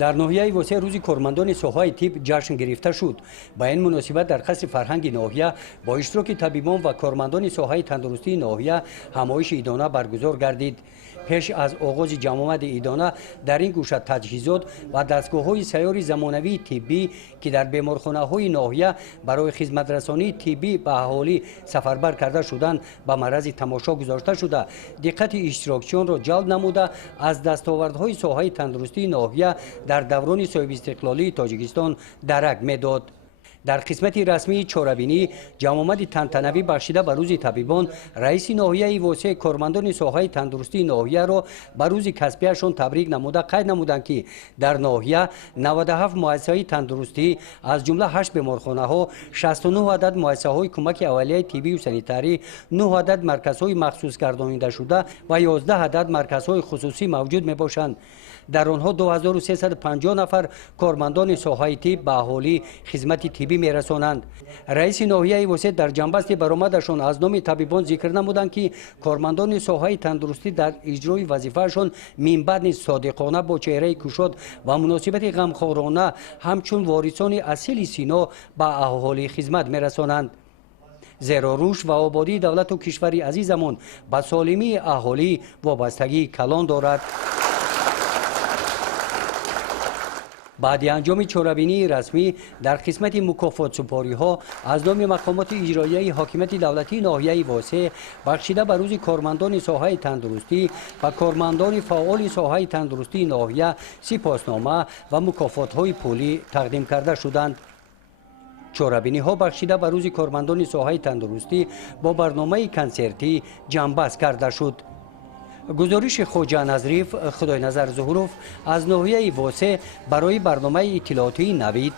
در ناحیه واسه روز کارمندان ساحه طب جشن گرفته شد. با این مناسبت در قصر فرهنگ ناحیه با اشتراک طبیبان و کارمندان ساحه تندرستی ناحیه همایش ایدانه برگزار گردید. پیش از آغاز جمع آمد ایدانه در این گوشه تجهیزات و دستگاه‌های سیار زمانوی طبی که در بیمارخانه‌های ناحیه برای خدمت رسانی طبی به اهالی سفربر کرده شدند به معرض تماشا گذاشته شده. دقت اشتراکچیان را جلب نموده از دستاوردهای ساحه تندرستی ناحیه در دوران صاحب استقلالی تاجیکستان درک می‌داد. در قسمت رسمی چاره‌بینی جمع آمد تنتنوی بخشیده به روز طبیبان، رئیس ناحیه واسه کارمندان ساحه تندرستی ناحیه را به روز کسبیشان تبریک نموده قید نمودند که در ناحیه 97 مؤسسه تندرستی از جمله 8 بیمارخانه ها، 69 عدد مؤسسه های کمک اولیه طبی و سانیتری، 9 عدد مرکزهای مخصوص گردانیده شده و 11 عدد مرکزهای خصوصی موجود می باشند. در آنها 2350 نفر کارمندان ساحه طب به اهالی خدمت طبی میرسانند. رئیس ناحیه واسه در جنبست برآمدشان از نام طبیبان ذکر نمودند که کارمندان ساحه تندرستی در اجرای وظیفهشان منبع صادقانه با چهره کشاد و مناسبت غمخوارانه همچون وارثان اصیل سینا به اهالی خدمت میرسانند. زیرا روش و آبادی دولت و کشور عزیزمان به سالمی اهالی وابستگی کلان دارد. بعد انجام چاره‌بینی رسمی در قسمت مکافات سپاری ها از نام مقامات اجرایی حاکمیت دولتی ناحیه واسه بخشیده به روز کارمندان ساحه تندرستی و کارمندان فعال ساحه تندرستی ناحیه سپاسنامه و مکافات های پولی تقدیم کرده شدند. چاره‌بینی ها بخشیده به روز کارمندان ساحه تندرستی با برنامه کنسرتی جنبست کرده شد. گزارش خواجه نظریف خدای نظر ظهوروف از ناحیه واسه برای برنامه اطلاعاتی نوید